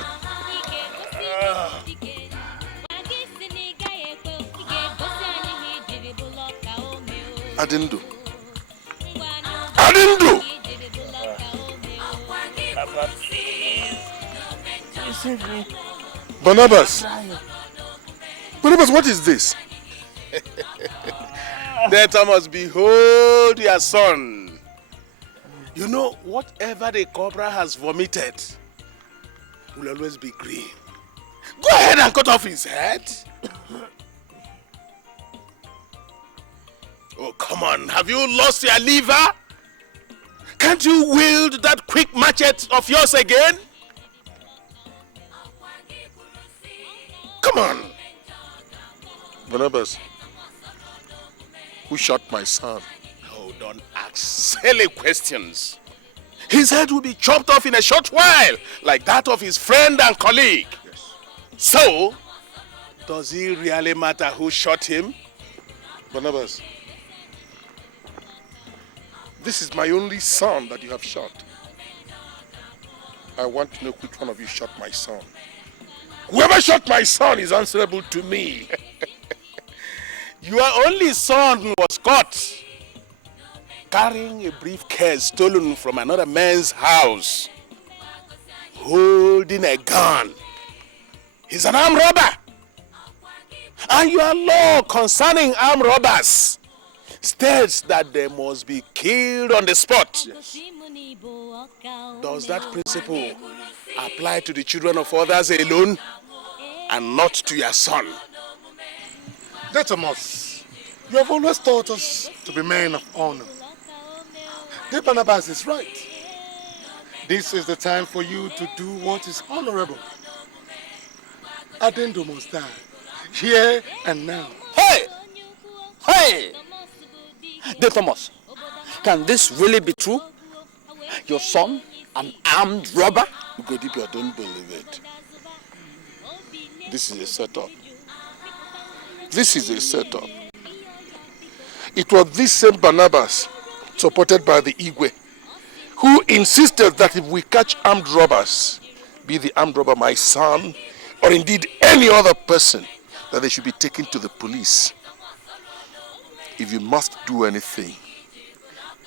I didn't do. Barnabas, what is this? There, Thomas, behold your son. You know, whatever the cobra has vomited will always be green. Go ahead and cut off his head. Oh, come on. Have you lost your liver? Can't you wield that quick machete of yours again? Come on. Barnabas, who shot my son? Oh, don't ask silly questions. His head will be chopped off in a short while, like that of his friend and colleague. Yes. So, does it really matter who shot him? Barnabas, this is my only son that you have shot. I want to know which one of you shot my son. Whoever shot my son is answerable to me. Your only son was caught carrying a briefcase stolen from another man's house, holding a gun. He's an armed robber. And your law concerning armed robbers states that they must be killed on the spot. Yes. Does that principle apply to the children of others alone and not to your son? Thomas, you have always taught us to be men of honor. Barnabas is right. This is the time for you to do what is honorable. Adendo must die, here and now. Hey! Hey! Thomas, can this really be true? Your son, an armed robber? Ugodibia, don't believe it. This is a setup. This is a setup. It was this same Barnabas, supported by the Igwe, who insisted that if we catch armed robbers, be the armed robber my son, or indeed any other person, that they should be taken to the police. If you must do anything,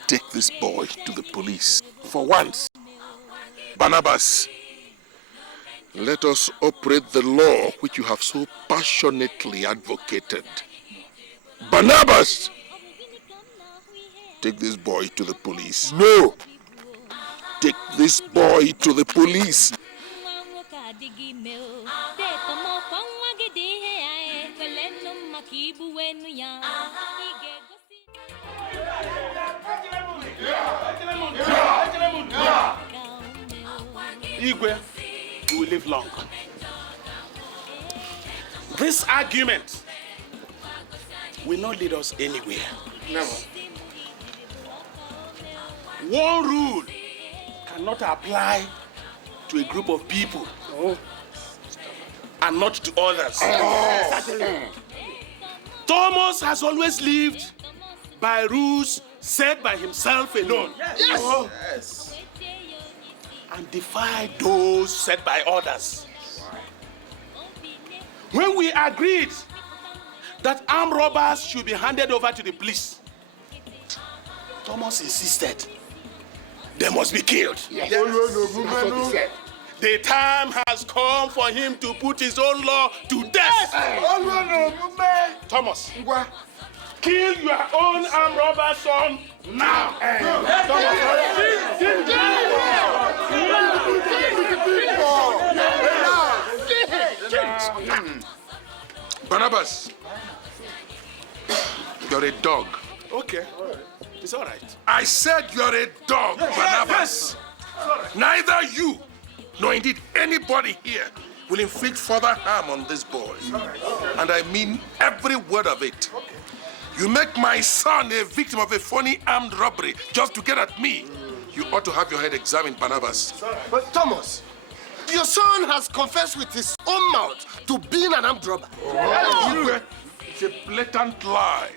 take this boy to the police. For once, Barnabas, let us operate the law which you have so passionately advocated. Barnabas, take this boy to the police. No! Take this boy to the police. Igwe, you will live long. This argument will not lead us anywhere. Never. One rule cannot apply to a group of people and not to others. Thomas has always lived by rules set by himself alone. Yes. Yes. And defied those set by others. When we agreed that armed robbers should be handed over to the police. Thomas insisted. They must be killed. Yes. That's what he said. The time has come for him to put his own law to death. Thomas, kill your own armed robber son now. Barnabas, you're a dog. Okay, it's all right. I said you're a dog, Barnabas. Neither you nor indeed anybody here will inflict further harm on this boy. And I mean every word of it. You make my son a victim of a phony armed robbery just to get at me. You ought to have your head examined, Barnabas. But Thomas, your son has confessed with his own mouth to being an armed robber. It's a blatant lie.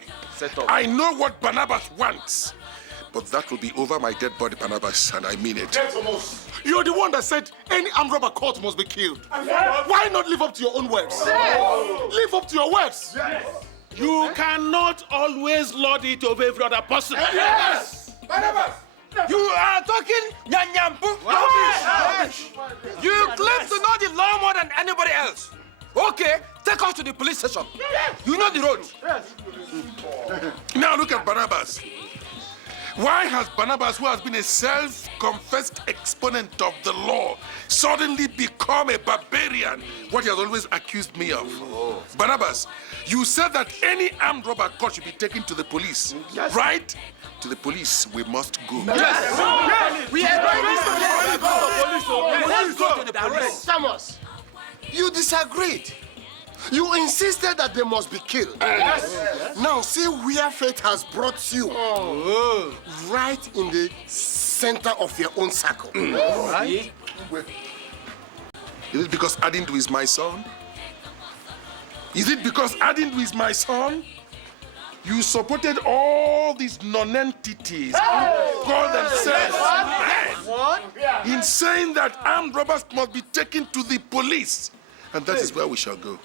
I know what Barnabas wants. But that will be over my dead body, Barnabas, and I mean it. You're the one that said any armed robber caught must be killed. Why not live up to your own words? Live up to your words. You cannot always lord it over every other person. Yes! Barnabas! You are talking nyanyampu. You claim to know the law more than anybody else. Okay, take us to the police station. You know the road. Now look at Barnabas. Why has Barnabas, who has been a self-confessed exponent of the law, suddenly become a barbarian, what he has always accused me of? Barnabas, you said that any armed robber caught should be taken to the police, right? To the police we must go. Yes. We are going to the police. Thomas, you disagreed. You insisted that they must be killed. Yes. Now see where fate has brought you. Right in the center of your own circle. Right? Is it because Adindu is my son? Is it because Adindu is my son? You supported all these non-entities who call themselves men in saying that armed robbers must be taken to the police. And that is where we shall go.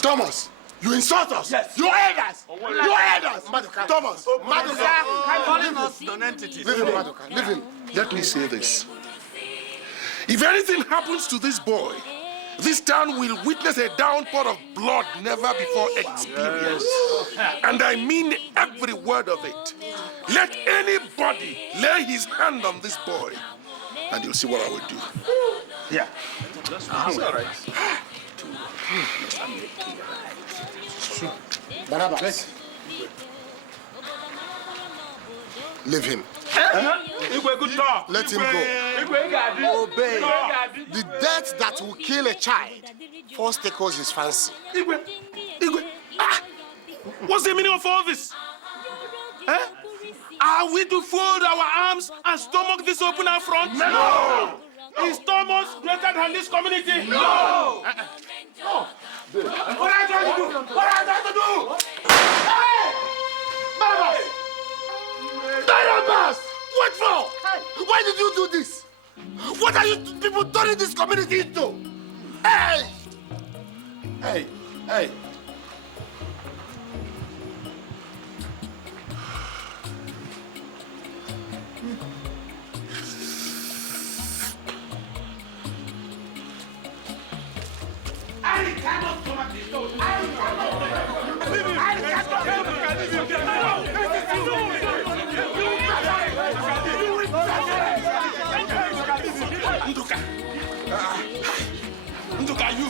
Thomas, you insult us. Yes. You hate us. You hate us. Thomas, calling us non-entities. Leave him, Maduka. Leave him. Let me say this. If anything happens to this boy, this town will witness a downpour of blood never before experienced. And I mean every word of it. Let anybody lay his hand on this boy, and you'll see what I will do. Yeah. That's all right. Barnabas, leave him. Let him go. Obey. The death that will kill a child first tickles his fancy. What's the meaning of all this? Are we to fold our arms and stomach this open front? No! Is Thomas greater than this community? No! No! What are you trying to do? What are you trying to do? Hey! Barnabas! Barnabas! What for? Why did you do this? What are you people turning this community into? Hey! Hey! Hey! I cannot come at this. I Nduka, you!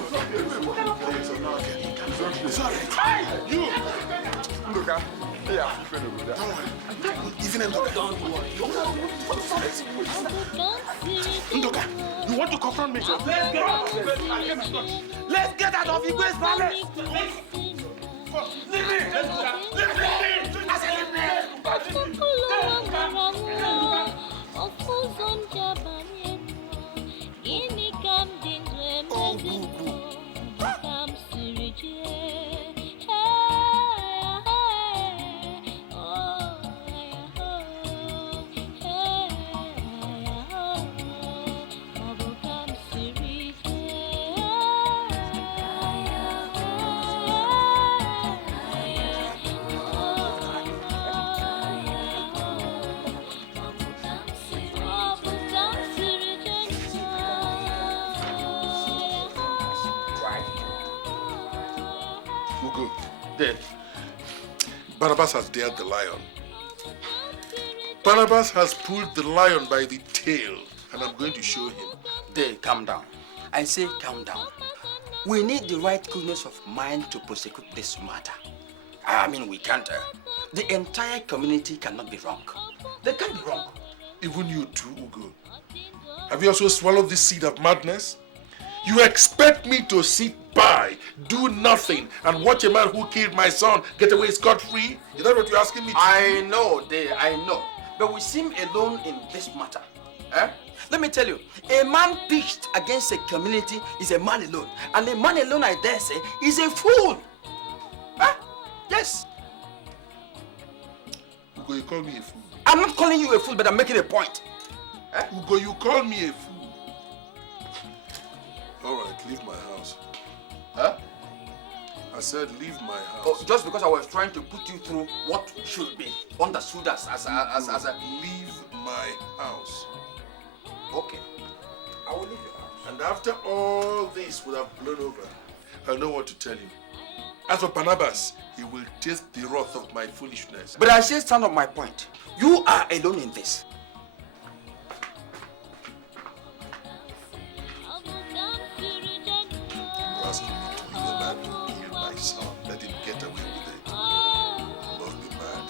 Sorry. You! Nduka, yeah. Even Nduka. Nduka, you want to confront me? Let's get out of Igwe's palace! Leave me! Leave me! I said leave me! Dead. Barnabas has dared the lion. Barnabas has pulled the lion by the tail, and I'm going to show him. There, calm down. I say calm down. We need the right coolness of mind to prosecute this matter. I mean, we can't. The entire community cannot be wrong. They can't be wrong. Even you too, Ugo. Have you also swallowed this seed of madness? You expect me to sit by, do nothing, and watch a man who killed my son get away scot-free? Is that what you're asking me to do? I know, I know. But we seem alone in this matter. Let me tell you, a man pitched against a community is a man alone. And a man alone, I dare say, is a fool. Yes. Ugo, you call me a fool. I'm not calling you a fool, but I'm making a point. Ugo, you call me a fool. All right, leave my house. I said leave my house. Oh, just because I was trying to put you through what should be understood as a... Leave my house. Okay. I will leave your house. And after all this would have blown over, I know what to tell you. As for Barnabas, he will taste the wrath of my foolishness. But I still stand on my point. You are alone in this. You're asking me to leave a man who killed my son. Let him get away with it. You must be mad.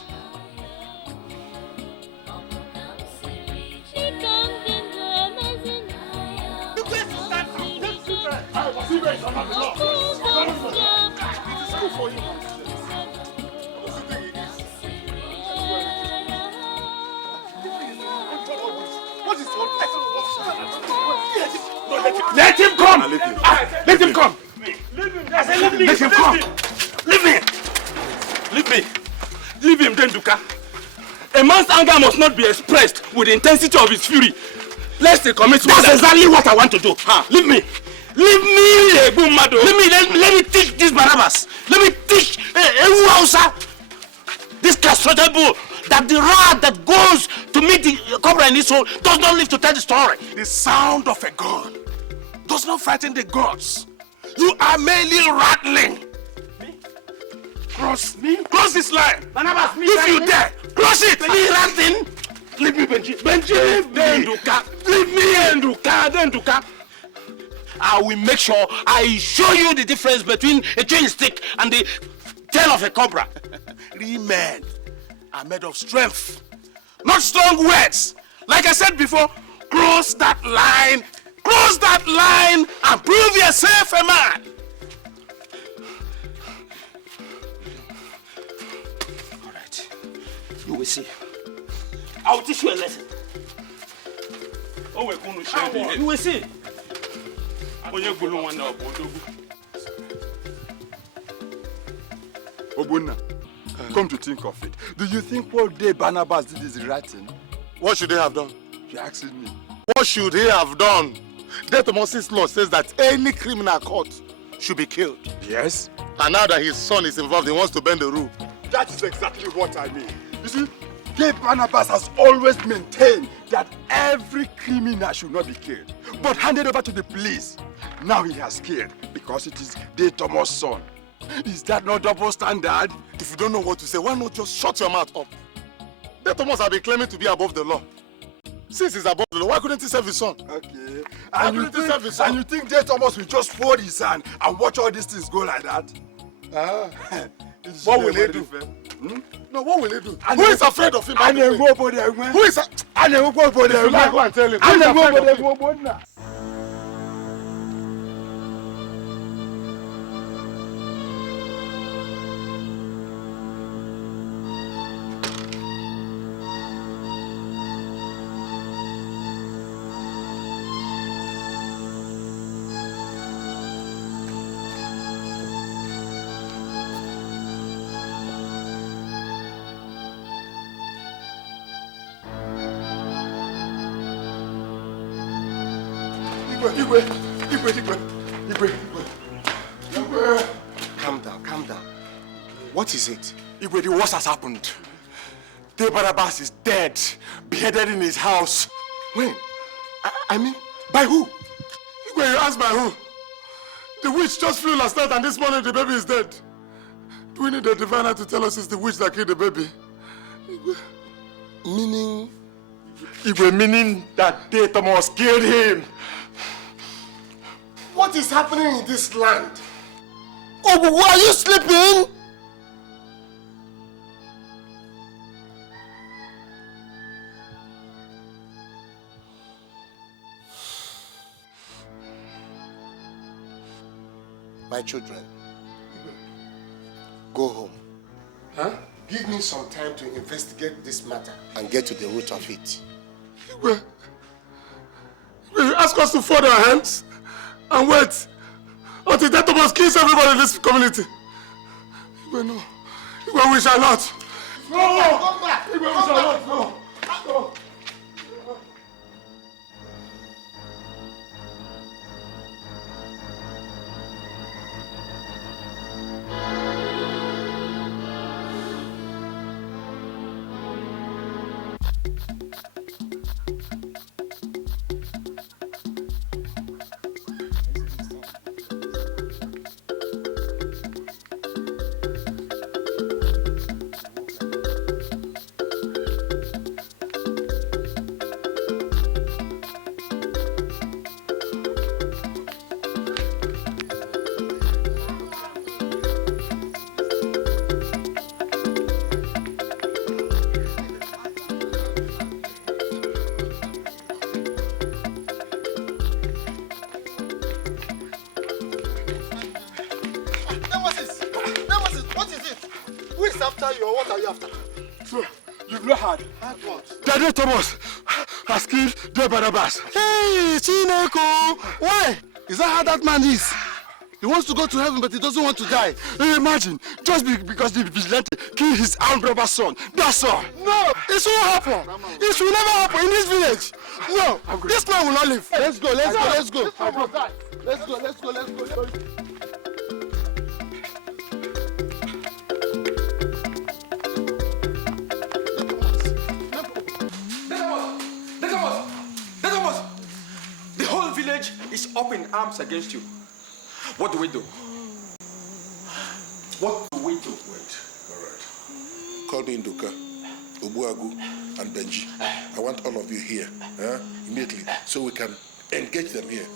Let him come! Let him come! Let him come! Leave me! Leave me! Leave him, Denduka. A man's anger must not be expressed with the intensity of his fury. Lest he commits murder. That's exactly what I want to do. Leave me! Leave me, Ebumado! Let me teach this Barnabas! Let me teach Ewuausa! This castrated bull! That the rod that goes to meet the cobra in his soul does not live to tell the story. The sound of a gun does not frighten the gods. You are merely rattling. Me? Cross me? Cross this line. Barnabas, me if you dare, cross it. Me rattling. Leave me, Benji. Benji, leave me. Denduka. Leave me, Denduka. I will make sure I show you the difference between a chewing stick and the tail of a cobra. Real men are made of strength, not strong words. Like I said before, cross that line and prove yourself a man. All right, you will see. I will teach you a lesson. You will see. Obunna, come to think of it, do you think what day Barnabas did is the right thing? What should they have done? You're asking me. What should he have done? Death of Moses' law says that any criminal caught should be killed. Yes. And now that his son is involved, he wants to bend the rule. That is exactly what I mean. You see, Gay Barnabas has always maintained that every criminal should not be killed, but handed over to the police. Now he has killed because it is Day Thomas' son. Is that not double standard? If you don't know what to say, why not just shut your mouth up? Day Thomas has been claiming to be above the law. Since he's above the law, why couldn't he serve his son? Okay. And you think Day Thomas will just fold his hand and watch all these things go like that? What will he do? No, what will he do? Who is afraid of him? Who is if you like, go and tell him. Who is afraid of him? Calm down. What is it? Igwe, the worst has happened. Day Barnabas is dead, beheaded in his house. When? I mean, by who? Igwe, you asked by who? The witch just flew last night and this morning the baby is dead. We need the diviner to tell us it's the witch that killed the baby. Meaning? Meaning that De Thomas killed him. What is happening in this land? Obugu, are you sleeping? My children, go home. Huh? Give me some time to investigate this matter and get to the root of it. Will you ask us to fold our hands and wait until De Thomas kills everybody in this community? No. We shall not. No! Come back! We shall not. No. No. What are you after? So, you've not heard? Heard what? Daddy Thomas has killed the Barnabas. Hey, Chineko! Why? Is that how that man is? He wants to go to heaven, but he doesn't want to die. Imagine, just because the vigilante killed his armed robber's son. That's all. No, it won't happen. It will never happen in this village. No, this man will not live. Let's go, let's go, let's go. Let's go, let's go, let's go. Is up in arms against you. What do we do? What do we do? Wait, all right. Call me Nduka, Agu, and Benji. I want all of you here, immediately, so we can engage them here.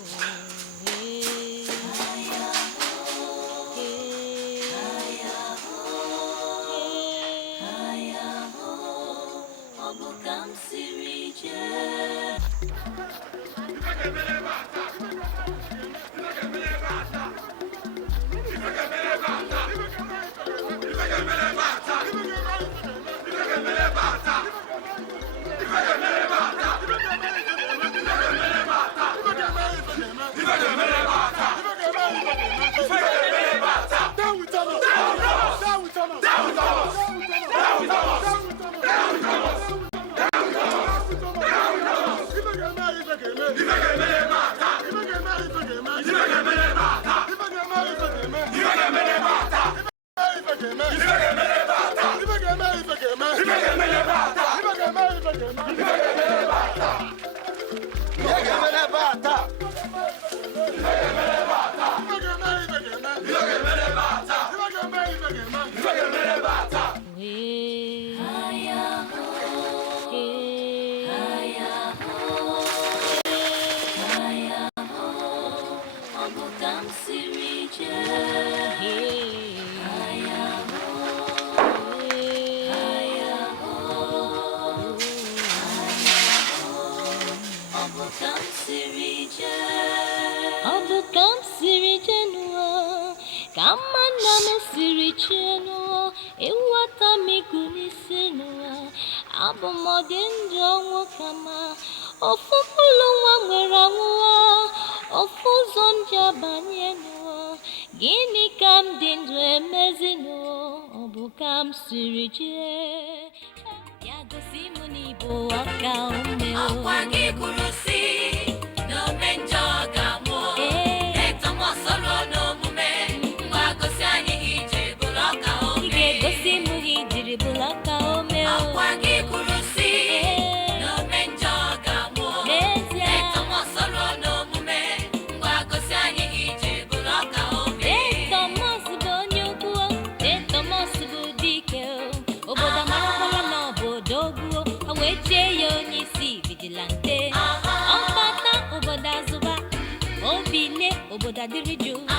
that did you?